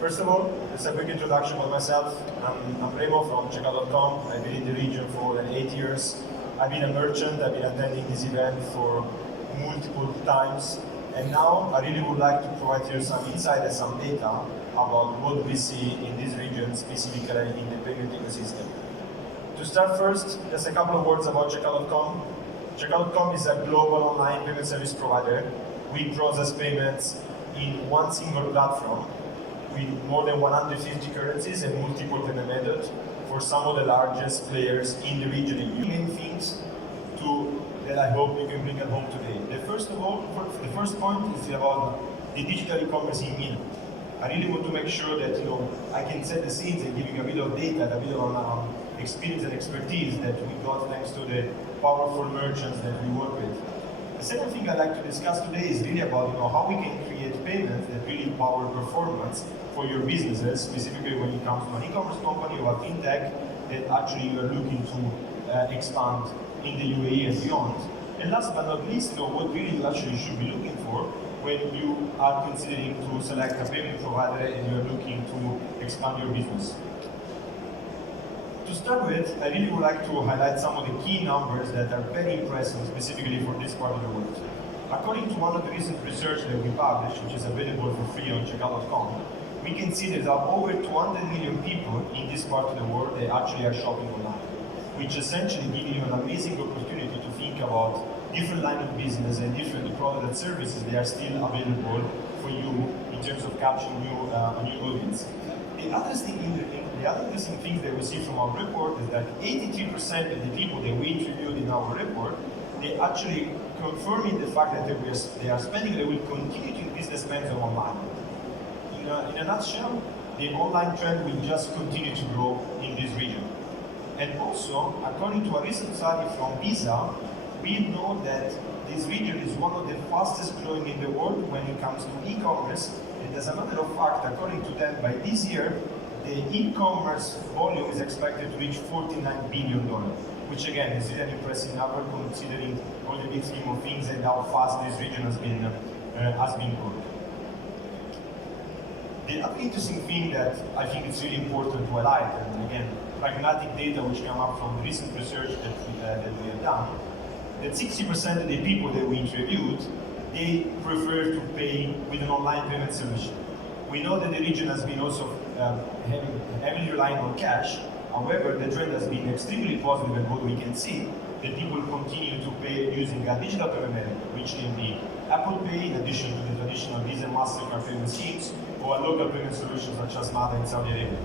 First of all, just a quick introduction of myself. I'm Remo from Checkout.com. I've been in the region for 8 years. I've been a merchant. I've been attending this event for multiple times. And now I really would like to provide you some insight and some data about what we see in this region, specifically in the payment ecosystem. To start first, just a couple of words about Checkout.com. Checkout.com is a global online payment service provider. We process payments in one single platform with more than 150 currencies and multiple payment methods for some of the largest players in the region. And main things that I hope you can bring at home today. The first point is about the digital e-commerce in MENA. I really want to make sure that I can set the scenes and give you a bit of data, a bit of experience and expertise that we got thanks to the powerful merchants that we work with. The second thing I'd like to discuss today is really about how we can create payments that really power performance for your businesses, specifically when it comes to an e-commerce company or a fintech that actually you are looking to expand in the UAE and beyond. And last but not least, what really you actually should be looking for when you are considering to select a payment provider and you're looking to expand your business. To start with, I really would like to highlight some of the key numbers that are very impressive, specifically for this part of the world. According to one of the recent research that we published, which is available for free on Checkout.com, we can see that there are over 200 million people in this part of the world that actually are shopping online, which essentially gives you an amazing opportunity to think about different line of business and different products and services that are still available for you in terms of capturing a new audience. The other interesting thing that we see from our report is that 83% of the people that we interviewed in our report, they actually confirming the fact that they are spending, they will continue to increase their spend on online. In a nutshell, the online trend will just continue to grow in this region. And also, according to a recent study from Visa, we know that this region is one of the fastest growing in the world when it comes to e-commerce. And as a matter of fact, according to them, by this year, the e-commerce volume is expected to reach $49 billion, which again is really an impressive number considering all the big scheme of things and how fast this region has been growing. The other interesting thing that I think is really important to highlight, and again, pragmatic data which come up from the recent research that we have done, that 60% of the people that we interviewed, they prefer to pay with an online payment solution. We know that the region has been also heavily relying on cash. However, the trend has been extremely positive, and what we can see that people continue to pay using a digital payment method, which can be Apple Pay in addition to the traditional Visa and MasterCard payment schemes, or a local payment solution such as MADA in Saudi Arabia.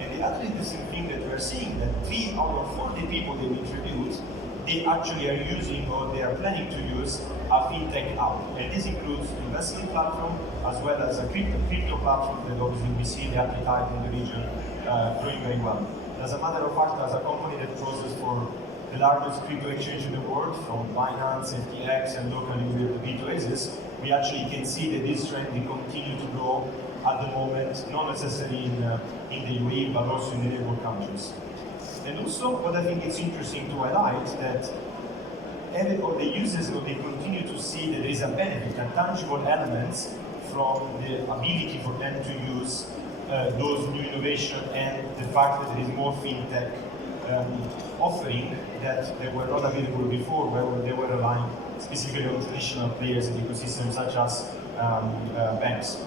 And the other interesting thing that we are seeing that 3 out of 40 people that we interviewed, they actually are using or they are planning to use a fintech app. And this includes investment platform as well as a crypto platform that obviously we see the appetite in the region growing very well. As a matter of fact, as a company that processes for the largest crypto exchange in the world, from Binance, FTX, and locally with B2A's, we actually can see that this trend will continue to grow at the moment, not necessarily in the UAE, but also in the neighboring countries. And also, what I think is interesting to highlight that all the users, they continue to see that there is a benefit and tangible elements from the ability for them to use those new innovations and the fact that there is more fintech offering that they were not available before, where they were relying specifically on traditional players in the ecosystem such as banks.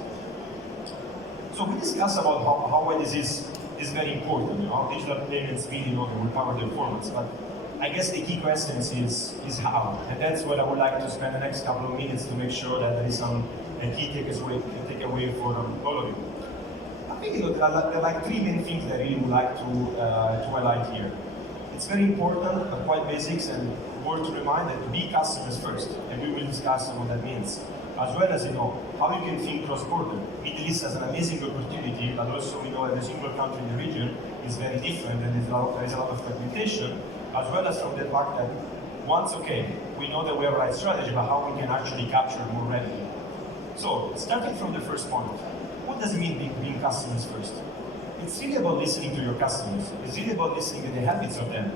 So we discussed about how this is very important, how digital payments really will power the performance. But I guess the key question is how, and that's what I would like to spend the next couple of minutes to make sure that there is some key takeaway for all of you. I think there are like 3 main things that I really would like to highlight here. It's very important, but quite basics, and worth to remind that to be customers first, and we will discuss what that means. As well as how you can think cross-border. Middle East has an amazing opportunity, but also we know every single country in the region is very different and there is a lot of fragmentation, as well as from the fact that we know that we have a right strategy, but how we can actually capture more revenue. So, starting from the first point, what does it mean being customers first? It's really about listening to your customers. It's really about listening to the habits of them.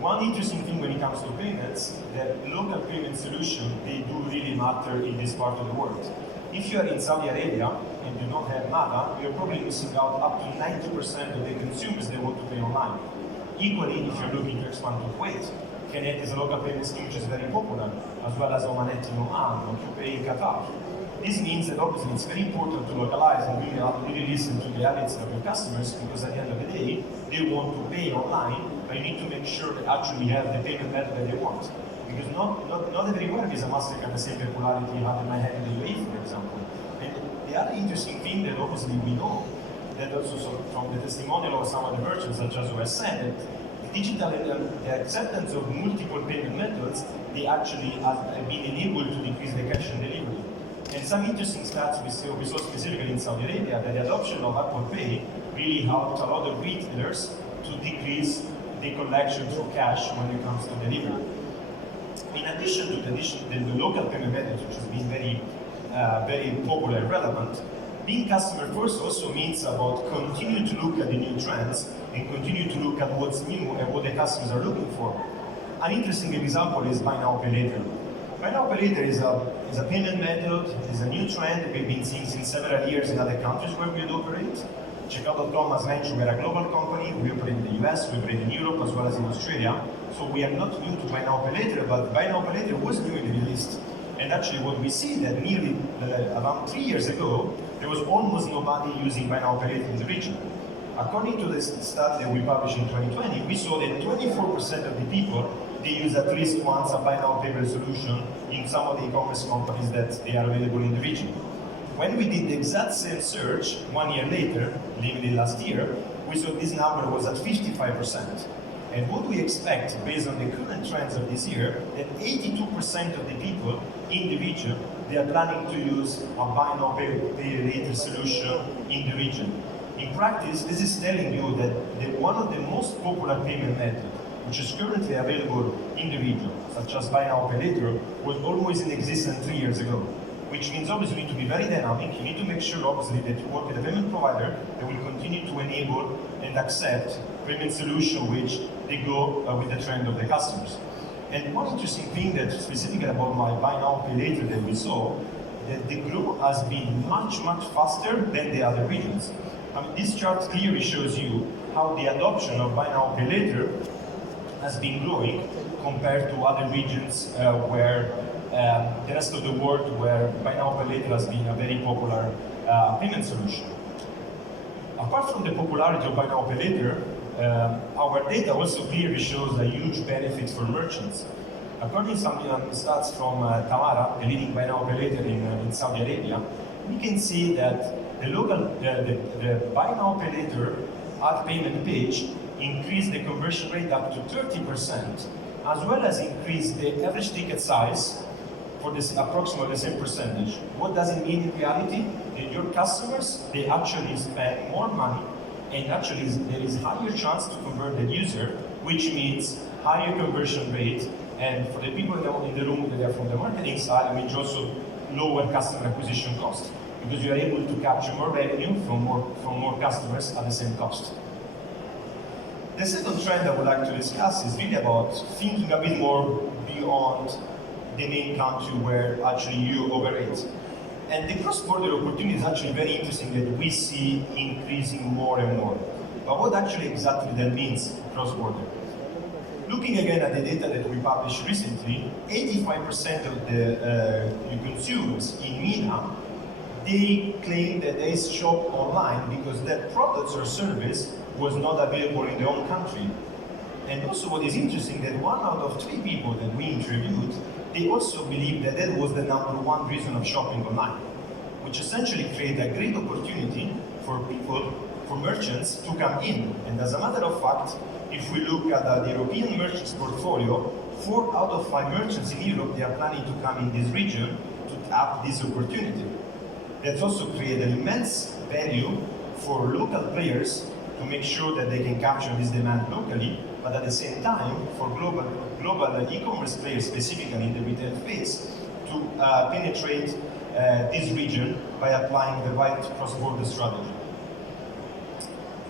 One interesting thing when it comes to payments, that local payment solutions, they do really matter in this part of the world. If you are in Saudi Arabia, and you don't have nada, you're probably missing out up to 90% of the consumers that want to pay online. Equally, if you're looking to expand to Kuwait, Kenet is a local payment scheme which is very popular, as well as Omanet in Oman, or QPay in Qatar. This means that obviously it's very important to localize and really listen to the habits of your customers, because at the end of the day, they want to pay online, but you need to make sure that actually you have the payment method that they want. Because not everywhere is a MasterCard the same popularity how they might have in the UAE, for example. And the other interesting thing that obviously we know, that also from the testimonial of some of the merchants, such as was said, that the digital the acceptance of multiple payment methods, they actually have been enabled to decrease the cash on delivery. And some interesting stats we saw specifically in Saudi Arabia, that the adoption of Apple Pay really helped a lot of retailers to decrease the collection through cash when it comes to delivery. In addition to the local payment methods, which has been very popular and relevant, being customer first also means about continue to look at the new trends and continue to look at what's new and what the customers are looking for. An interesting example is buy now, pay later. Buy now, pay later is a payment method, is a new trend that we've been seeing since several years in other countries where we operate. Checkout.com, as mentioned, we're a global company. We operate in the US, we operate in Europe, as well as in Australia. So we are not new to buy now, pay later, but buy now, pay later was new in the Middle East. And actually what we see that nearly around 3 years ago, there was almost nobody using buy now, pay later in the region. According to the study that we published in 2020, we saw that 24% of the people, they use at least once a buy now, pay later solution in some of the e-commerce companies that they are available in the region. When we did the exact same search 1 year later, literally last year, we saw this number was at 55%. And what we expect, based on the current trends of this year, that 82% of the people in the region, they are planning to use a buy now, pay later solution in the region. In practice, this is telling you that one of the most popular payment methods, which is currently available in the region, such as buy now, pay later, was always in existence 3 years ago. Which means obviously you need to be very dynamic. You need to make sure obviously that you work with a payment provider that will continue to enable and accept payment solutions which they go with the trend of the customers. And one interesting thing that specifically about my buy now, pay later that we saw, that the growth has been much faster than the other regions. I mean, this chart clearly shows you how the adoption of buy now, pay later has been growing compared to other regions where the rest of the world where buy now, pay later has been a very popular payment solution. Apart from the popularity of buy now, pay later, our data also clearly shows a huge benefit for merchants. According to some stats from Tamara, the leading buy now, pay later in Saudi Arabia, we can see that the buy now, pay later ad payment page increased the conversion rate up to 30%, as well as increased the average ticket size for this approximately the same percentage. What does it mean in reality? That your customers, they actually spend more money, and actually there is higher chance to convert the user, which means higher conversion rate. And for the people in the room that are from the marketing side, it means also lower customer acquisition cost, because you are able to capture more revenue from more customers at the same cost. The second trend I would like to discuss is really about thinking a bit more beyond the main country where actually you operate. And the cross-border opportunity is actually very interesting that we see increasing more and more. But what actually exactly that means, cross-border? Looking again at the data that we published recently, 85% of the consumers in MENA, they claim that they shop online because their products or service was not available in their own country. And also what is interesting, that 1 out of 3 people that we interviewed, they also believe that that was the #1 reason of shopping online, which essentially created a great opportunity for people, for merchants to come in. And as a matter of fact, if we look at the European merchants portfolio, 4 out of 5 merchants in Europe, they are planning to come in this region to tap this opportunity. That's also created immense value for local players to make sure that they can capture this demand locally, but at the same time, for global e-commerce players, specifically in the retail space, to penetrate this region by applying the right cross-border strategy.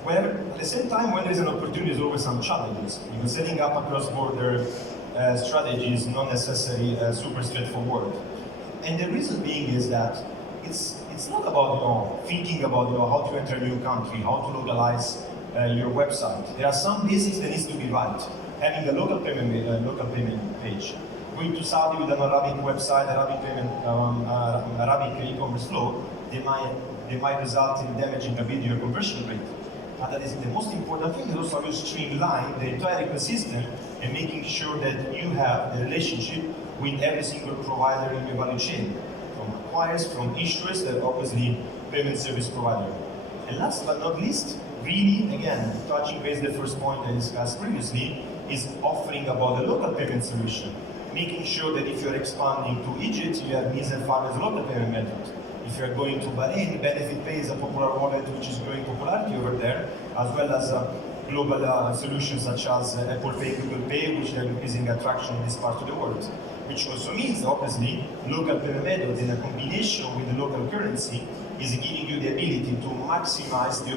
Where at the same time, when there's an opportunity, there's always some challenges. Because setting up a cross-border strategy is not necessarily super straightforward. And the reason being is that it's not about thinking about how to enter a new country, how to localize your website. There are some basics that needs to be right. Having a local payment page. Going to Saudi with an Arabic website, Arabic e-commerce flow, they might result in damaging a bit your conversion rate. And that is the most important thing. Is also how you streamline the entire ecosystem and making sure that you have the relationship with every single provider in your value chain, from acquirers, from issuers, that obviously payment service provider. And last but not least, really, again, touching base the first point I discussed previously, is offering about the local payment solution. Making sure that if you're expanding to Egypt, you have Visa and as a local payment method. If you're going to Bahrain, Benefit Pay is a popular wallet which is growing popularity over there, as well as global solutions such as Apple Pay, Google Pay, which are increasing attraction in this part of the world. Which also means, obviously, local payment methods in a combination with the local currency is giving you the ability to maximize the